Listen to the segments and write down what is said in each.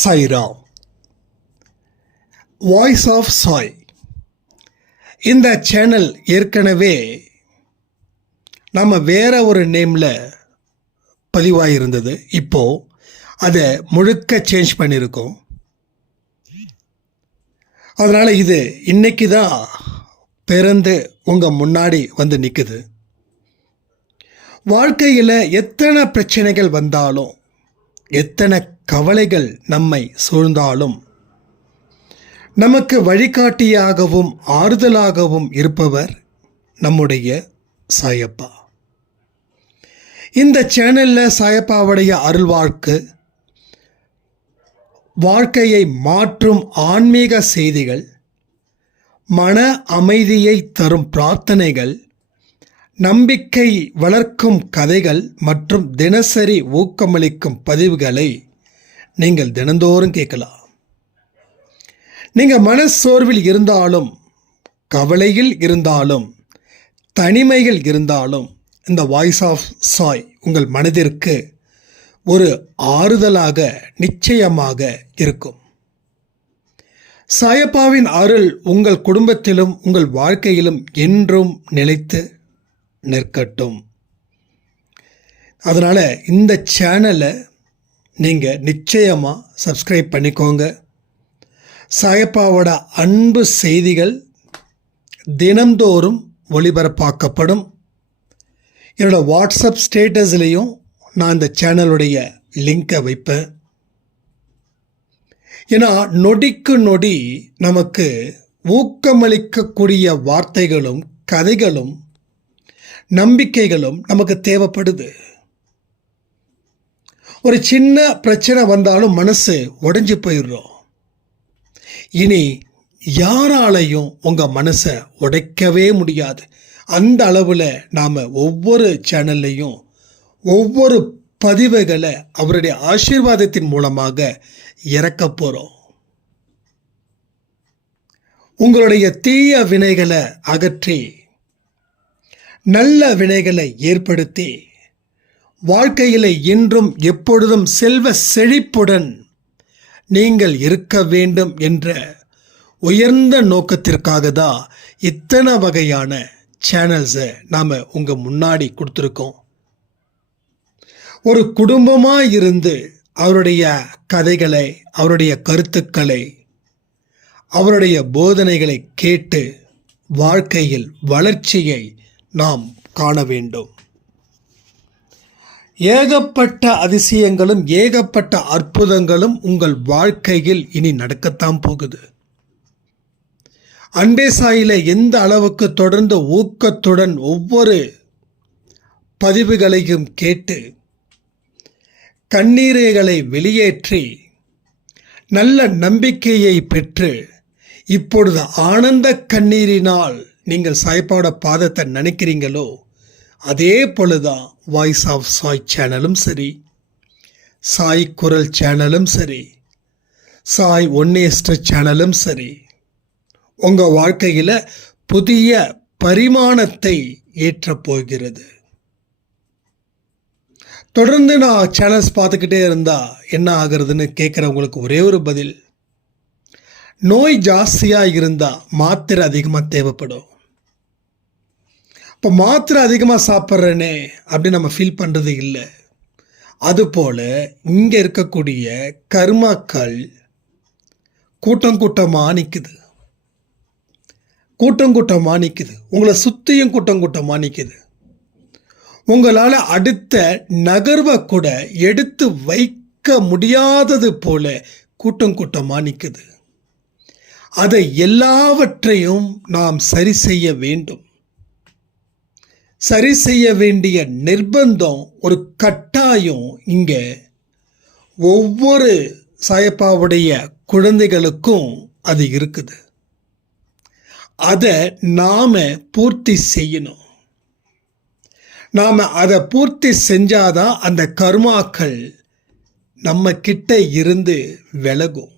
Sairam. Voice of Sai இந்த channel ஏற்கனவே நம்ம வேற ஒரு நேமில் பதிவாகிருந்தது. இப்போது அதை முழுக்க சேஞ்ச் பண்ணியிருக்கோம். அதனால் இது இன்னைக்கு தான் பிறந்து உங்கள் முன்னாடி வந்து நிற்குது. வாழ்க்கையில் எத்தனை பிரச்சனைகள் வந்தாலும், எத்தனை கவலைகள் நம்மை சூழ்ந்தாலும், நமக்கு வழிகாட்டியாகவும் ஆறுதலாகவும் இருப்பவர் நம்முடைய சாயப்பா. இந்த சேனலில் சாயப்பாவுடைய அருள்வாக்கு, வாழ்க்கையை மாற்றும் ஆன்மீக செய்திகள், மன அமைதியை தரும் பிரார்த்தனைகள், நம்பிக்கை வளர்க்கும் கதைகள் மற்றும் தினசரி ஊக்கமளிக்கும் பதிவுகளை நீங்கள் தினந்தோறும் கேட்கலாம். நீங்கள் மனச்சோர்வில் இருந்தாலும், கவலையில் இருந்தாலும், தனிமையில் இருந்தாலும், இந்த வாய்ஸ் ஆஃப் சாய் உங்கள் மனதிற்கு ஒரு ஆறுதலாக நிச்சயமாக இருக்கும். சாயப்பாவின் அருள் உங்கள் குடும்பத்திலும் உங்கள் வாழ்க்கையிலும் என்றும் நிலைத்து நிற்கட்டும். அதனால் இந்த சேனலை நீங்கள் நிச்சயமாக சப்ஸ்கிரைப் பண்ணிக்கோங்க. சாயப்பாவோட அன்பு செய்திகள் தினந்தோறும் ஒளிபரப்பாக்கப்படும். என்னோடய வாட்ஸ்அப் ஸ்டேட்டஸ்லேயும் நான் இந்த சேனலுடைய லிங்கை வைப்பேன். ஏன்னா நொடிக்கு நொடி நமக்கு ஊக்கமளிக்கக்கூடிய வார்த்தைகளும் கதைகளும் நம்பிக்கைகளும் நமக்கு தேவைப்படுது. ஒரு சின்ன பிரச்சனை வந்தாலும் மனசு உடைஞ்சு போயிடுறோம். இனி யாராலையும் உங்கள் மனசை உடைக்கவே முடியாது. அந்த அளவில் நாம் ஒவ்வொரு சேனல்லையும் ஒவ்வொரு பதிவுகளை அவருடைய ஆசீர்வாதத்தின் மூலமாக இறக்க போகிறோம். உங்களுடைய தீய வினைகளை அகற்றி நல்ல வினைகளை ஏற்படுத்தி வாழ்க்கையில் இன்றும் எப்பொழுதும் செல்வ செழிப்புடன் நீங்கள் இருக்க வேண்டும் என்ற உயர்ந்த நோக்கத்திற்காக தான் இத்தனை வகையான சேனல்ஸை நாம் உங்கள் முன்னாடி கொடுத்துருக்கோம். ஒரு குடும்பமாக இருந்து அவருடைய கதைகளை, அவருடைய கருத்துக்களை, அவருடைய போதனைகளை கேட்டு வாழ்க்கையில் வளர்ச்சியை நாம் காண வேண்டும். ஏகப்பட்ட அதிசயங்களும் ஏகப்பட்ட அற்புதங்களும் உங்கள் வாழ்க்கையில் இனி நடக்கத்தான் போகுது. அன்பே சாயில எந்த அளவுக்கு தொடர்ந்து ஊக்கத்துடன் ஒவ்வொரு பதிவுகளையும் கேட்டு கண்ணீரைகளை வெளியேற்றி நல்ல நம்பிக்கையை பெற்று இப்பொழுது ஆனந்த கண்ணீரினால் நீங்கள் சாய்ப்பாவோட பாதத்தை நினைக்கிறீங்களோ, அதே போலதான் வாய்ஸ் ஆஃப் சாய் சேனலும் சரி, சாய் குரல் சேனலும் சரி, சாய் ஒன்னேஸ்ட் சேனலும் சரி, உங்கள் வாழ்க்கையில் புதிய பரிமாணத்தை ஏற்றப் போகிறது. தொடர்ந்து நான் சேனல்ஸ் பார்த்துக்கிட்டே இருந்தால் என்ன ஆகிறதுன்னு கேட்குறவங்களுக்கு ஒரே ஒரு பதில், நோய் ஜாஸ்தியாக இருந்தால் மாத்திரை அதிகமாக தேவைப்படும். இப்போ மாத்திரை அதிகமாக சாப்பிட்றேனே அப்படின்னு நம்ம ஃபீல் பண்ணுறது இல்லை. அதுபோல் இங்கே இருக்கக்கூடிய கர்மாக்கள் கூட்டம் கூட்டமாக நிற்குது. உங்களை சுற்றியும் கூட்டம் கூட்டமாக நிற்குது. உங்களால் அடுத்த நகர்வை கூட எடுத்து வைக்க முடியாதது போல கூட்டம் கூட்டமாக நிற்குது. அதை எல்லாவற்றையும் நாம் சரி செய்ய வேண்டும். சரி செய்ய வேண்டிய நிர்பந்தம், ஒரு கட்டாயம் இங்கே ஒவ்வொரு சாயப்பாவுடைய குழந்தைகளுக்கும் அது இருக்குது. அதை நாம் பூர்த்தி செய்யணும். நாம் அதை பூர்த்தி செஞ்சாதான் அந்த கர்மாக்கள் நம்ம கிட்ட இருந்து விலகும்.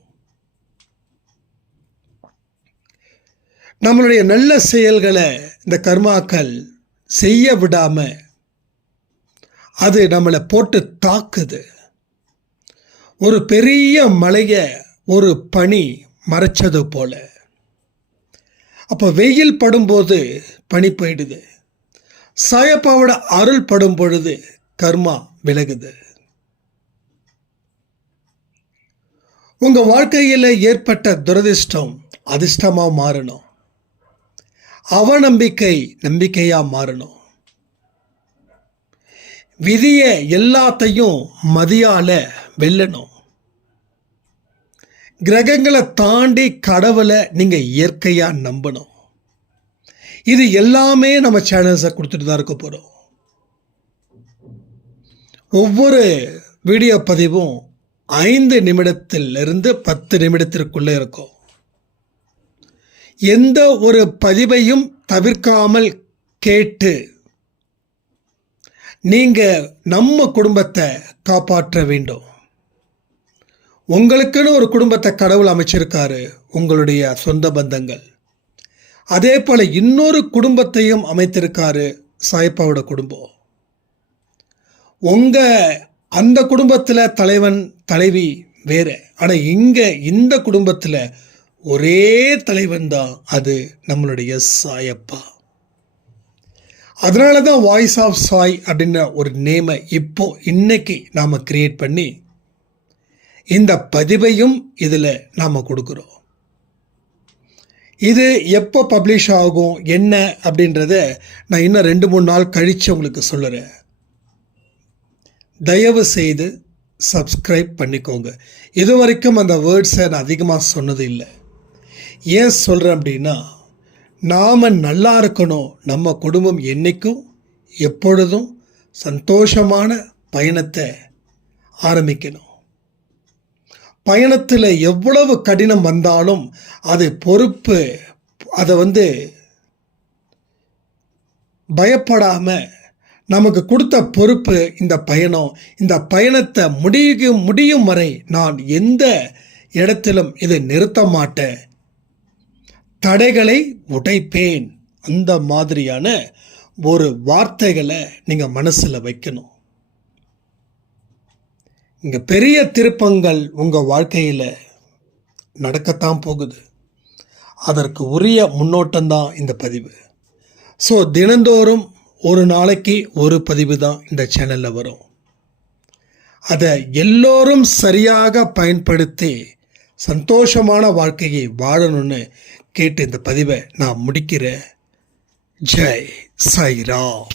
நம்மளுடைய நல்ல செயல்களை இந்த கர்மாக்கள் செய்ய விடாமல் அது நம்மளை போட்டு தாக்குது. ஒரு பெரிய மலையை ஒரு பனி மறைச்சது போல. அப்போ வெயில் படும்போது பனி போயிடுது, சாயப்பாவோட அருள் படும் பொழுது கர்மா விலகுது. உங்க வாழ்க்கையில் ஏற்பட்ட துரதிர்ஷ்டம் அதிர்ஷ்டமா மாறணும், அவநம்பிக்கை நம்பிக்கையா மாறணும். விதிய எல்லாத்தையும் மதியால வெல்லணும். கிரகங்களை தாண்டி கடவுளை நீங்க இயற்கையா நம்பணும். இது எல்லாமே நம்ம சேனல்ஸை கொடுத்துட்டு தான் இருக்க போறோம். ஒவ்வொரு வீடியோ பதிவும் 5 நிமிடத்திலிருந்து 10 நிமிடத்திற்குள்ளே இருக்கும். எந்த ஒரு பதிவையும் தவிர்க்காமல் கேட்டு நீங்க நம்ம குடும்பத்தை காப்பாற்ற வேண்டும். உங்களுக்குன்னு ஒரு குடும்பத்தை கடவுள் அமைச்சிருக்காரு, உங்களுடைய சொந்த பந்தங்கள். அதே போல இன்னொரு குடும்பத்தையும் அமைத்திருக்காரு, சாயப்பாவோட குடும்பம். உங்க அந்த குடும்பத்தில் தலைவன் தலைவி வேற, ஆனால் இங்கே இந்த குடும்பத்தில் ஒரே தலைவன் தான், அது நம்மளுடைய சாயப்பா. அதனால தான் வாய்ஸ் ஆஃப் சாய் அப்படின்ற ஒரு நேமை இன்னைக்கு நாம் கிரியேட் பண்ணி இந்த பதிவையும் இதில் நாம் கொடுக்குறோம். இது எப்போ பப்ளிஷ் ஆகும் என்ன அப்படின்றத நான் இன்னும் 2-3 நாள் கழித்து உங்களுக்கு சொல்லுறேன். தயவு செய்து சப்ஸ்கிரைப் பண்ணிக்கோங்க. இது வரைக்கும் அந்த வேர்ட்ஸை நான் அதிகமாக சொன்னது இல்லை. ஏன் சொல்கிறேன் அப்படின்னா, நாம் நல்லா இருக்கணும், நம்ம குடும்பம் என்றைக்கும் எப்பொழுதும் சந்தோஷமான பயணத்தை ஆரம்பிக்கணும். பயணத்தில் எவ்வளவு கடினம் வந்தாலும் அது பொறுப்பு, அதை பயப்படாமல் நமக்கு கொடுத்த பொறுப்பு இந்த பயணம். இந்த பயணத்தை முடியும் வரை நான் எந்த இடத்திலும் இதை நிறுத்த மாட்டேன், தடைகளை உடைப்பேன். அந்த மாதிரியான ஒரு வார்த்தைகளை நீங்கள் மனசில் வைக்கணும். இங்கே பெரிய திருப்பங்கள் உங்கள் வாழ்க்கையில் நடக்கத்தான் போகுது. அதற்கு உரிய முன்னோட்டம்தான் இந்த பதிவு. ஸோ தினந்தோறும் ஒரு நாளைக்கு ஒரு பதிவு தான் இந்த சேனலில் வரும். அதை எல்லோரும் சரியாக பயன்படுத்தி சந்தோஷமான வாழ்க்கையை வாழணும்னு கேட்டு இந்த பதிவை நான் முடிக்கிறேன். ஜெய் சாய்ராம்.